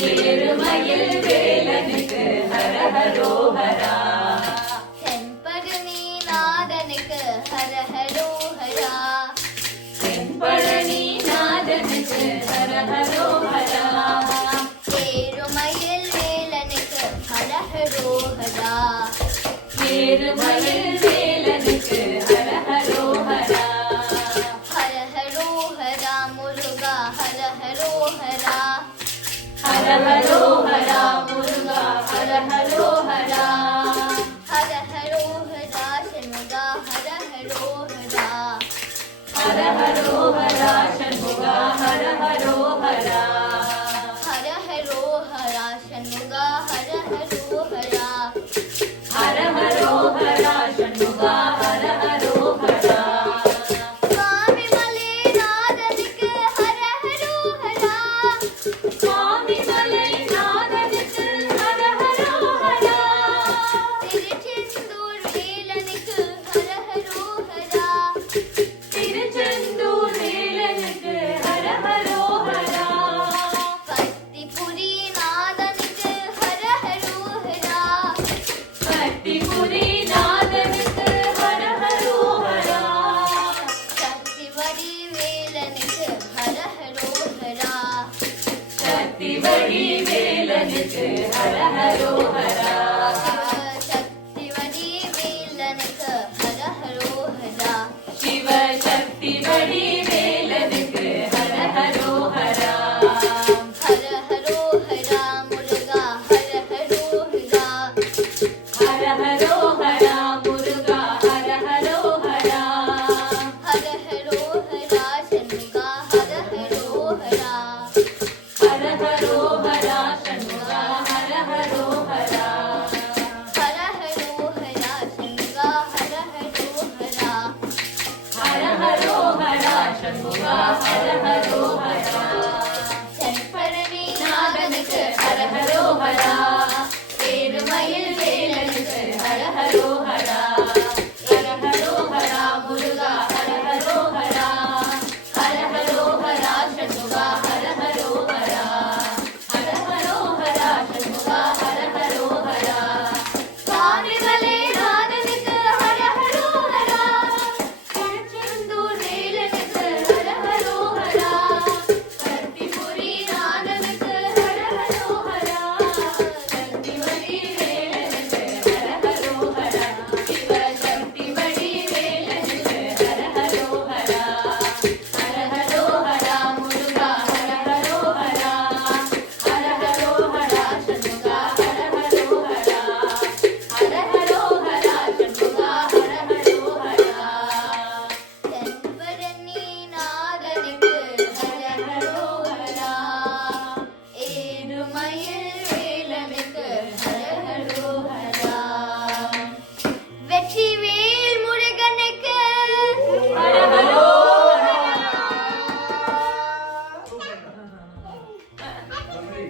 ஏறுமயில் வேலனுக்கு ஹரஹரோஹரா. தென்பழனி நாதனுக்கு ஹரஹரோஹரா. தென்பழனி நாதனுக்கு ஹரஹரோஹரா. ஏறுமயில் வேலனுக்கு ஹரஹரோஹரா. ஏறுமயில் வேலனுக்கு ஹரஹரோஹரா. ஹரஹரோஹரா முருகா ஹரஹரோஹரா. ஹரஹரோஹரா முருகா ஹரஹரோஹரா. ஹரஹரோஹரா சண்முகா ஹரஹரோஹரா. ஹரஹரோஹரா சண்முகா ஹரஹரோஹரா. ஹரஹரோஹரா சண்முகா ஹரஹரோஹரா. ஹரஹரோஹரா சண்முகா ஹரஹரோஹரா. சுவாமிமலை நாதனுக்கு ஹரஹரோஹரா. சுவாமிமலை நாதனுக்கு ஹரஹரோஹரா. திருச்செந்தூர் வேலனுக்கு ஹரஹரோஹரா. திருச்செந்தூர் வேலனுக்கு ஹரஹரோஹரா. பத்திபுரி நாதனுக்கு ஹரஹரோஹரா. பத்திபுரி நாதனுக்கு ஹரஹரோஹரா. சக்திவடி வேலனுக்கு ஹரஹரோஹரா. சக்திவடி வேலனுக்கு ஹரஹரோஹரா.